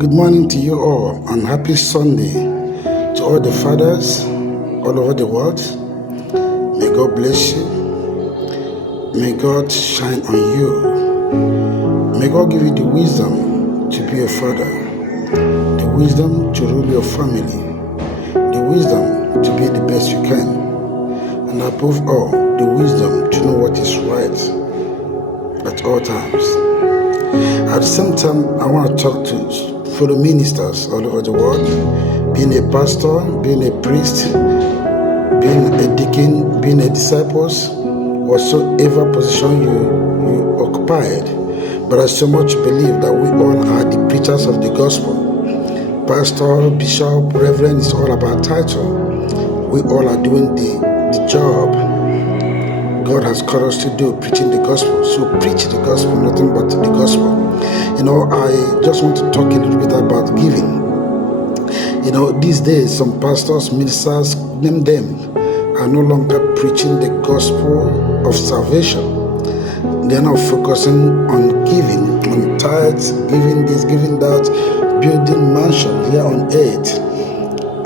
Good morning to you all and happy Sunday to all the fathers all over the world. May God bless you. May God shine on you. May God give you the wisdom to be a father, the wisdom to rule your family, the wisdom to be the best you can, and above all, the wisdom to know what is right at all times. At the same time, I want to talk to fellow ministers all over the world, being a pastor, being a priest, being a deacon, being a disciple, whatsoever position you occupied. But I so much believe that we all are the preachers of the gospel. Pastor, bishop, reverend is all about title. We all are doing the job God has called us to do, preaching the gospel. So preach the gospel, nothing but the gospel. I just want to talk a little bit about giving. These days, some pastors, ministers, name them, are no longer preaching the gospel of salvation. They are now focusing on giving, on tithes, giving this, giving that, building mansion here on earth.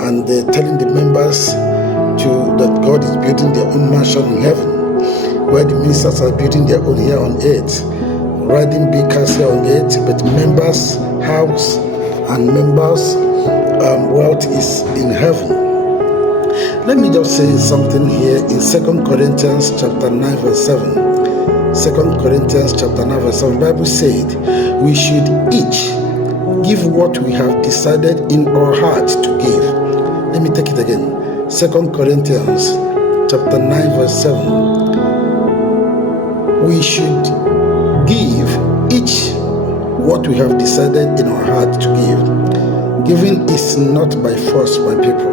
And they're telling the members that God is building their own mansion in heaven, where the ministers are building their own here on earth, riding big cars here on earth, but members' house and members' wealth is in heaven. Let me just say something here in 2 Corinthians chapter 9 verse 7. 2 Corinthians chapter 9 verse 7, the Bible said, we should each give what we have decided in our heart to give. Let me take it again. 2 Corinthians chapter 9 verse 7. We should give each what we have decided in our heart to give. Giving is not by force, my people.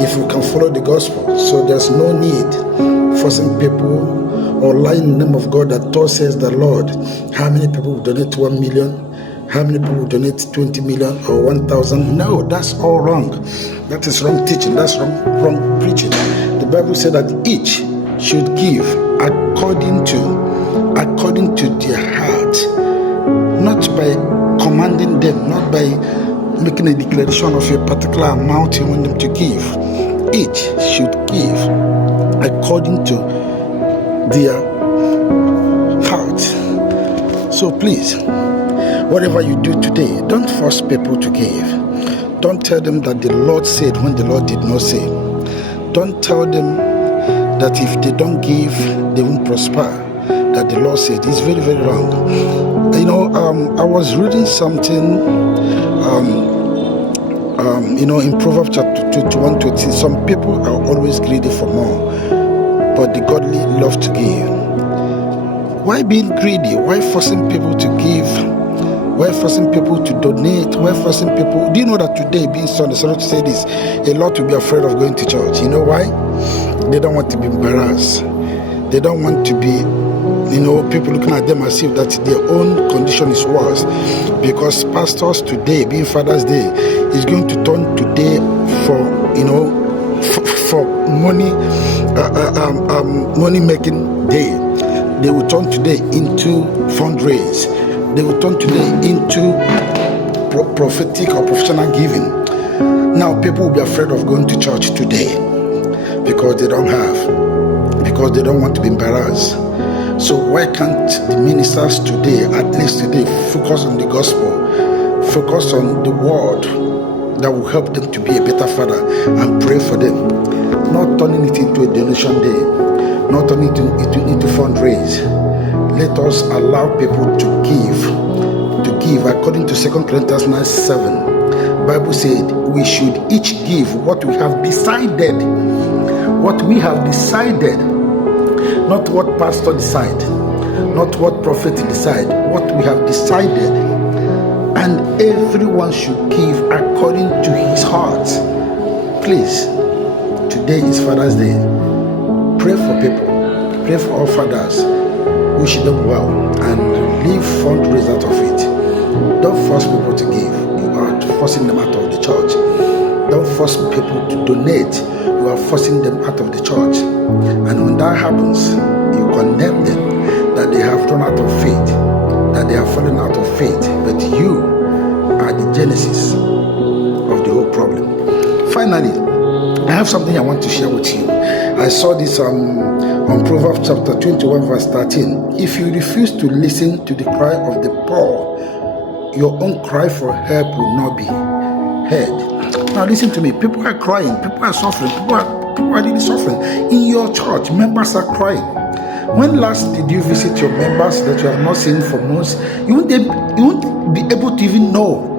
If we can follow the gospel, so there's no need forcing people or lying in the name of God that thus says the Lord. How many people will donate 1 million? How many people will donate 20 million or 1,000? No, that's all wrong. That is wrong teaching. That's wrong preaching. The Bible said that each should give according to their heart, not by commanding them, not by making a declaration of a particular amount you want them to give. Each should give according to their heart. So please, whatever you do today, don't force people to give. Don't tell them that the Lord said when the Lord did not say. Don't tell them that if they don't give, they won't prosper, that the Lord said. It's very, very wrong. I was reading something, in Proverbs chapter 21:20. Some people are always greedy for more, but the godly love to give. Why being greedy? Why forcing people to give? Why forcing people to donate? Why forcing people? Do you know that today, being Sunday, sorry to say this, a lot will be afraid of going to church. You know why? They don't want to be embarrassed. They don't want to be, people looking at them as if that their own condition is worse. Because pastors today, being Father's Day, is going to turn today for money, money making day. They will turn today into fundraise. They will turn today into prophetic or professional giving. Now people will be afraid of going to church today because they don't want to be embarrassed. So why can't the ministers today, at least today, focus on the gospel, focus on the word that will help them to be a better father, and pray for them, not turning it into a donation day, not turning it into fundraise. Let us allow people to give according to 2 Corinthians 9:7. Bible said we should each give what we have decided. What we have decided, not what pastor decide, not what prophet decide, what we have decided. And everyone should give according to his heart. Please, today is Father's Day. Pray for people, pray for all fathers, wish them well, and leave fundraise out of it. Don't force people to give. You are forcing them out of the church. Don't force people to donate. You are forcing them out of the church. And when that happens, you condemn them that they have run out of faith, that they have fallen out of faith. But you are the genesis of the whole problem. Finally, I have something I want to share with you. I saw this on Proverbs chapter 21 verse 13. If you refuse to listen to the cry of the poor, your own cry for help will not be heard. Now listen to me. People are crying. People are suffering. People are really suffering. In your church, members are crying. When last did you visit your members that you have not seen for months? You won't be able to even know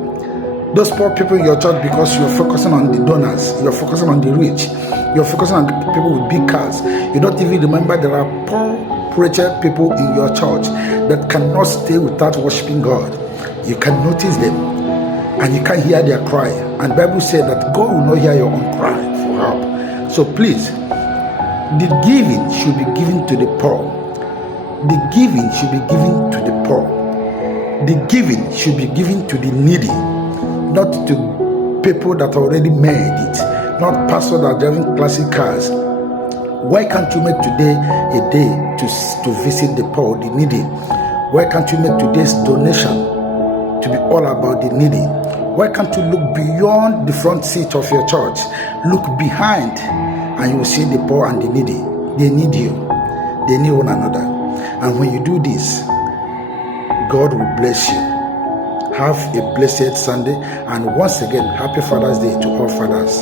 those poor people in your church because you're focusing on the donors, you're focusing on the rich, you're focusing on people with big cars. You don't even remember there are poor, wretched people in your church that cannot stay without worshiping God. You can notice them and you can hear their cry. And the Bible says that God will not hear your own cry for help. So please, the giving should be given to the poor. The giving should be given to the poor. The giving should be given to the needy, not to people that already made it, not pastors that are driving classic cars. Why can't you make today a day to visit the poor, the needy? Why can't you make today's donation to be all about the needy? Why can't you look beyond the front seat of your church? Look behind and you will see the poor and the needy. They need you. They need one another. And when you do this, God will bless you. Have a blessed Sunday, and once again, happy Father's Day to all fathers.